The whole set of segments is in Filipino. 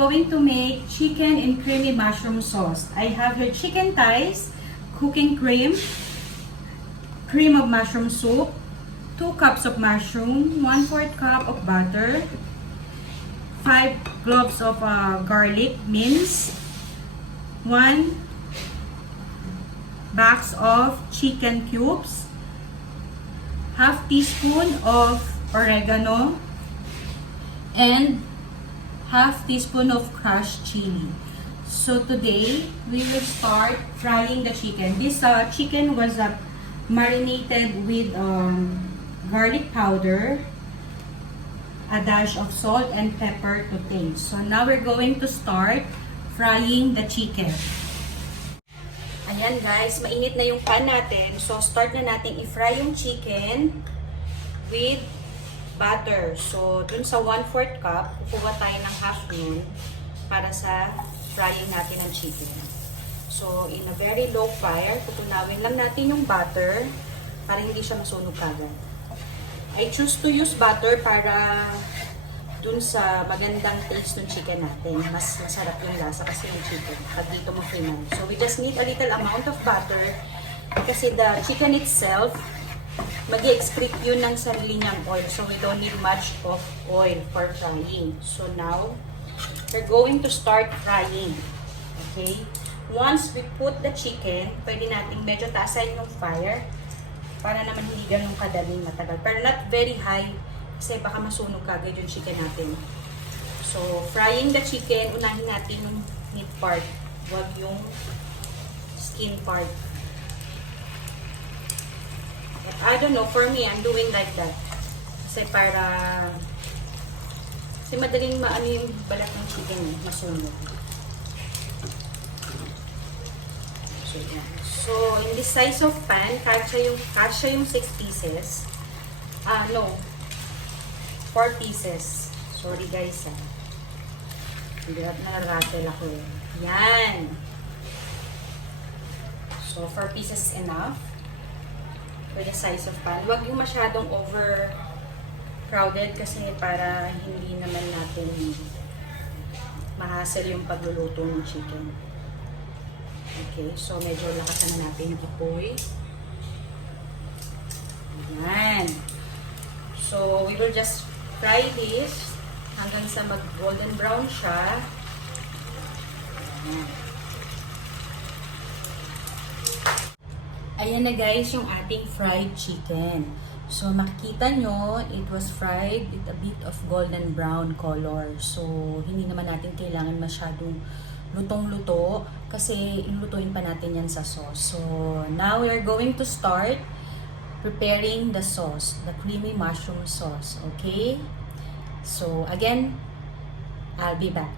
going to make chicken and creamy mushroom sauce. I have here chicken thighs, cooking cream, cream of mushroom soup, 2 cups of mushroom, 1/4 cup of butter, 5 cloves of garlic mince, 1 box of chicken cubes, half teaspoon of oregano, and half teaspoon of crushed chili. So today, we will start frying the chicken. This chicken was marinated with garlic powder, a dash of salt and pepper to taste. So now we're going to start frying the chicken. Ayan guys, mainit na yung pan natin. So start na natin i-fry yung chicken with butter. So dun sa 1/4 cup, kukuha tayo ng half nun para sa frying natin ng chicken. So in a very low fire, tutunawin lang natin yung butter para hindi siya masunog kagad. I choose to use butter para dun sa magandang taste ng chicken natin. Mas masarap yung lasa kasi yung chicken pag dito mo fry. So we just need a little amount of butter kasi the chicken itself mag-excrete yun ng sarili niyang oil. So we don't need much of oil for frying. So now we're going to start frying. Okay? Once we put the chicken, pwede nating medyo taasan yung fire para naman hindi ganun kadaling matagal. Pero not very high kasi baka masunog kagad yung chicken natin. So, frying the chicken, unahin natin yung meat part. Huwag yung skin part. I don't know, for me, I'm doing like that. Kasi madaling maano yung balat ng chicken, masunog. So, in this size of pan, kasya yung 6 pieces. No. 4 pieces. Sorry guys, Hindi na-rattle ako eh. Yan. So, 4 pieces is enough for the size of pan. Huwag yung masyadong overcrowded kasi para hindi naman natin mahasel yung pagluluto ng chicken. Okay, so medyo lakasan na natin yung apoy. Ayan. So, we will just fry this hanggang sa mag-golden brown siya. Ayan. Ayan na guys yung ating fried chicken. So, makikita nyo, it was fried with a bit of golden brown color. So, hindi naman natin kailangan masyadong lutong-luto kasi ilutuin pa natin yan sa sauce. So, now we're going to start preparing the sauce, the creamy mushroom sauce. Okay? So, again, I'll be back.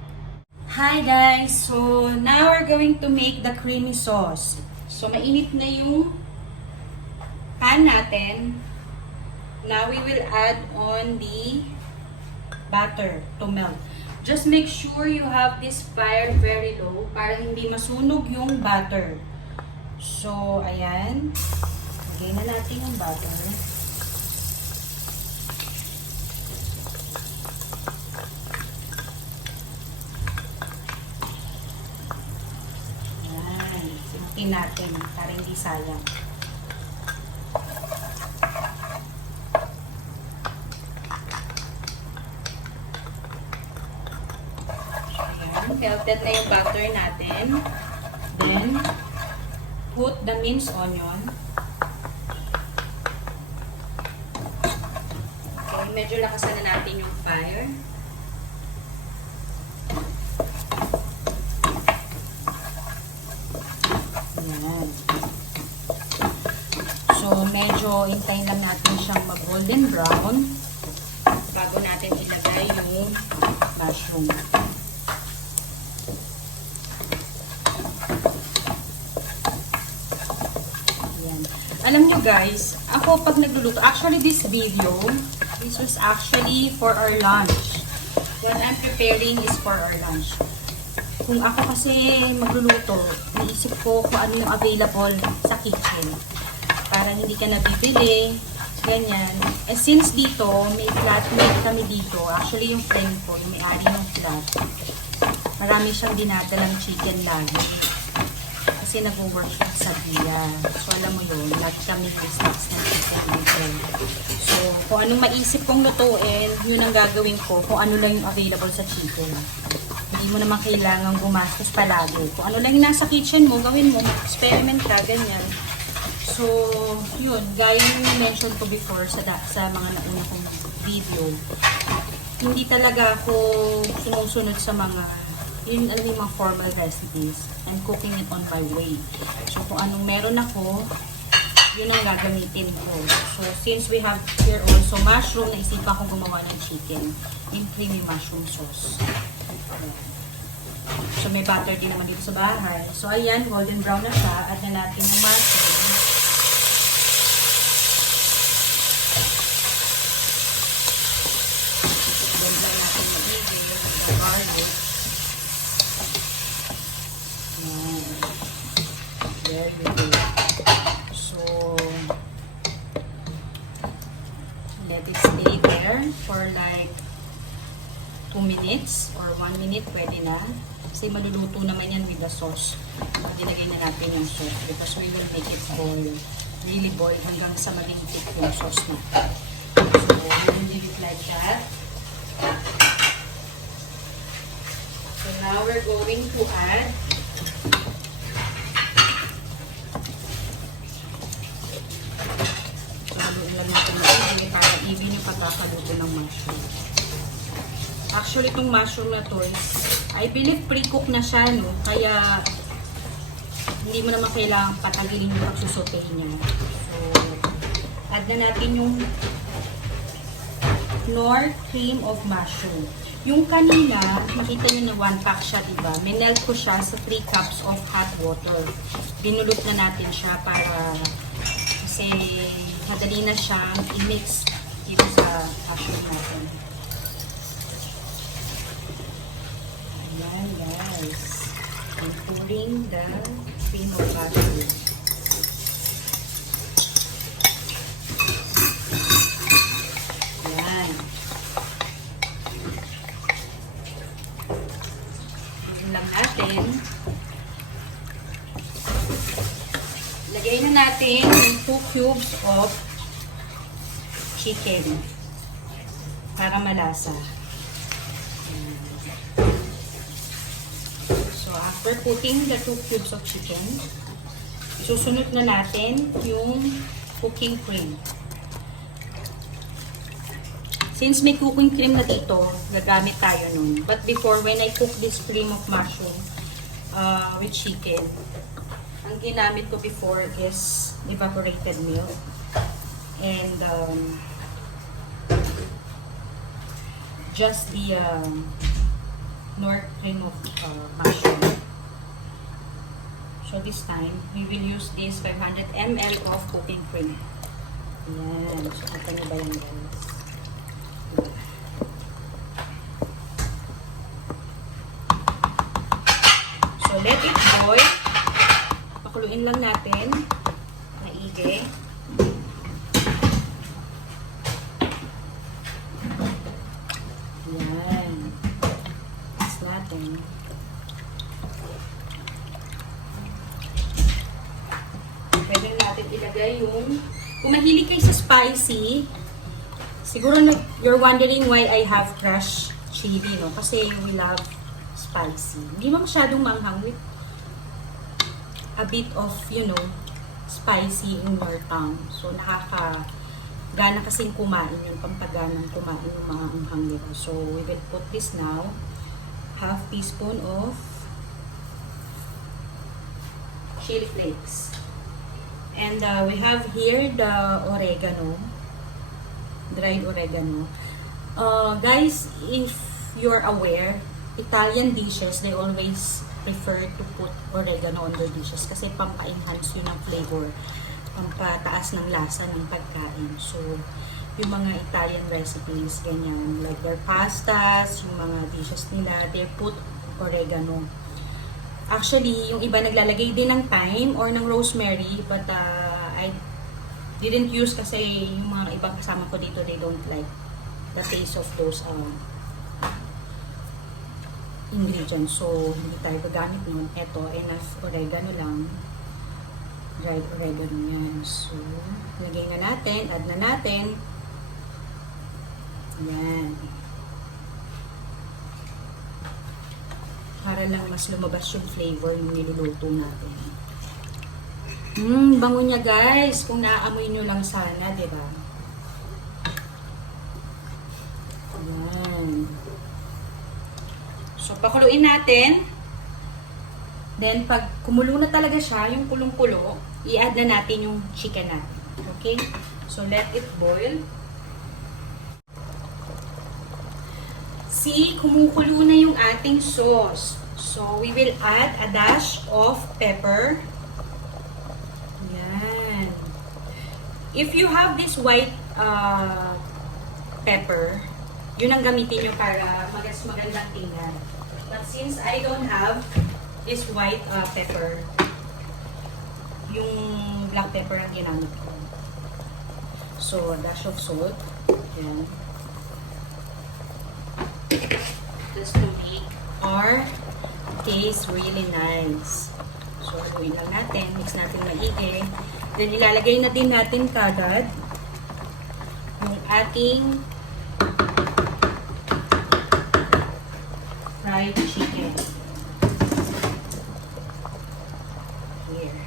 Hi guys! So, now we're going to make the creamy sauce. So, mainit na yung pan natin. Now, we will add on the butter to melt. Just make sure you have this fire very low para hindi masunog yung butter. So, ayan. Lagay na natin yung butter. Ayan. Simutin natin para hindi sayang. Melted na yung butter natin. Then, put the minced onion. Okay, medyo lakasan na natin yung fire. Ayan. So, medyo hintayin lang natin siyang mag-golden brown bago natin ilagay yung mushroom. Alam nyo guys, ako pag nagluluto, actually this was actually for our lunch. What I'm preparing is for our lunch. Kung ako kasi magluluto, naisip ko kung ano yung available sa kitchen. Para hindi ka nabibili, ganyan. Eh since dito, may flatmate kami dito. Actually yung friend ko, yung may-ari ng flat. marami siyang dinadalang chicken lagi. Kasi nag-work siya sa Via. So, alam mo yun, lagi kami stocks ng chicken dito. So, kung anong maisip kong lutuin, yun ang gagawin ko. Kung ano lang yung available sa chicken. Hindi mo naman kailangan gumastos palagi. Kung ano lang yung nasa kitchen mo, gawin mo. Experiment ka, ganyan. So, yun. Gaya yung na-mention ko before sa mga nauna kong video. Hindi talaga ako sumusunod sa mga yun alam yung mga formal recipes. I'm cooking it on my way. So, kung anong meron ako, yun ang gagamitin ko. So, since we have here also mushroom, naisipan ko gumawa ng chicken in creamy mushroom sauce. So, may butter din naman dito sa bahay. So, ayan, golden brown na siya. Add na natin yung mushroom. Then, lang natin maigil. Yung garlic. There you go. So, let it stay there for like 2 minutes or 1 minute, pwede na. Kasi maluluto naman yan with the sauce. Dinagay na natin yung sauce because we will make it boil. Really boil hanggang sa malintik yung sauce na. So, we will leave it like that. So, now we're going to add para even yung pagkakaluto ng mushroom. Actually, itong mushroom na to is, I believe pre-cook na siya, no? Kaya, hindi mo naman kailangang patagilin yung pagsusotay niya. So, add na natin yung Knorr cream of mushroom. Yung kanina, makita nyo na 1 pack siya, diba? Minelt ko siya sa 3 cups of hot water. Binulot na natin siya para kasi madali na siyang i-mix dito sa mushroom natin. Ayan, guys. I'm pouring the cream of mushroom. Ayan. Ayan lang natin. Lagay na natin yung 2 cubes of chicken para malasa. So, after putting the 2 cubes of chicken, susunod na natin yung cooking cream. Since may cooking cream na dito, gagamit tayo nun. But before, when I cook this cream of mushroom with chicken, ang ginamit ko before is evaporated milk and just the Knorr cream of mushroom. So this time, we will use this 500 ml of cooking cream. Ayan. So, kita nyo ba yan, guys? So, let it boil. Pakuluin lang natin. Maigi. Ayan. Mix natin. Pwede natin ilagay yung kung mahilig kayo sa spicy, siguro you're wondering why I have crushed chili, no? Kasi we love spicy. Hindi mo masyadong manghang with a bit of, you know, spicy in your tongue. So, nakaka-gana kasing kumain yung pampaganang kumain yung mga anghang nila. So, we will put this now. Half teaspoon of chili flakes. And we have here the oregano. Dried oregano. Guys, if you're aware, Italian dishes, they always prefer to put oregano on their dishes kasi pampa-enhance yun ng flavor, pampataas ng lasa ng pagkain. So, yung mga Italian recipes, ganyan, like their pastas, yung mga dishes nila, they put oregano. Actually, yung iba naglalagay din ng thyme or ng rosemary, but I didn't use kasi yung mga ibang kasama ko dito, they don't like the taste of those ingredients. So, hindi tayo gagamit nun. Ito, enough oregano lang. Dried oregano yan. So, lagay na natin, add na natin. Yan. Para lang mas lumabas yung flavor yung niluluto natin. Bango niya guys. Kung naaamoy nyo lang sana, diba? Yan. So, pakuluin natin. Then, pag kumulo na talaga siya, yung kulong-kulo, i-add na natin yung chicken natin. Okay? So, let it boil. See, kumukulo na yung ating sauce. So, we will add a dash of pepper. Yan. If you have this white pepper, yun ang gamitin nyo para mas magandang tingnan. But since I don't have this white pepper, yung black pepper ang ginamit ko. So, a dash of salt. Yan. Just to make our taste really nice. So, gawin lang natin. Mix natin maigi. Then, ilalagay na din natin kagad yung ating fried chicken. Here.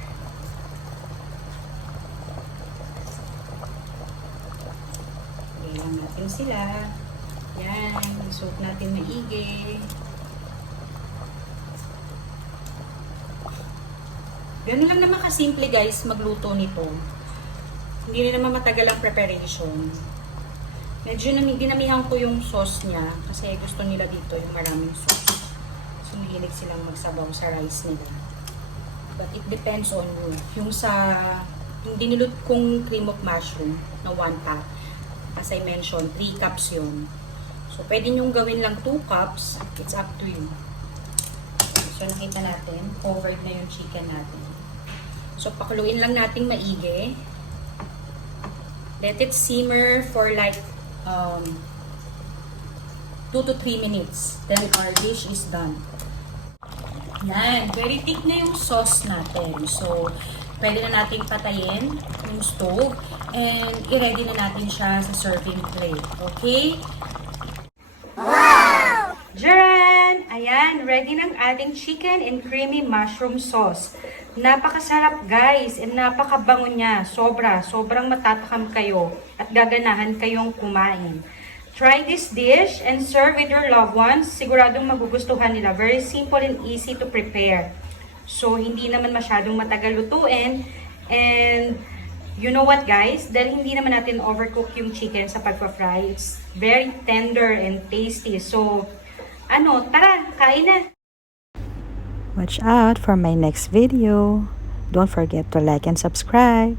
Lagay lang natin sila. Yan. Isot natin maigi. Ganun lang naman kasimple guys magluto nito. Hindi na naman matagal ang preparation. Medyo dinamihan ko yung sauce niya kasi gusto nila dito yung maraming sauce. So, mahilig silang magsabaw sa rice nila. But it depends on you. Yung dinilot kong cream of mushroom na 1 cup. As I mentioned, 3 cups yun. So, pwede nyong gawin lang 2 cups. It's up to you. So, nakita natin, covered na yung chicken natin. So, pakuluin lang natin maigi. Let it simmer for like 2 to 3 minutes. Then, our dish is done. Yan. Very thick na yung sauce natin. So, pwede na natin patayin yung stove. And, i-ready na natin siya sa serving plate. Okay? Wow! Jaran! Ayan, ready ng ating chicken and creamy mushroom sauce. Napakasarap guys, and napakabango niya. Sobrang matatakam kayo at gaganahan kayong kumain. Try this dish and serve with your loved ones. Siguradong magugustuhan nila. Very simple and easy to prepare. So, hindi naman masyadong matagal lutuin. And, you know what guys? Dahil hindi naman natin overcook yung chicken sa pagpa-fry. It's very tender and tasty. So, tara, kain na! Watch out for my next video. Don't forget to like and subscribe.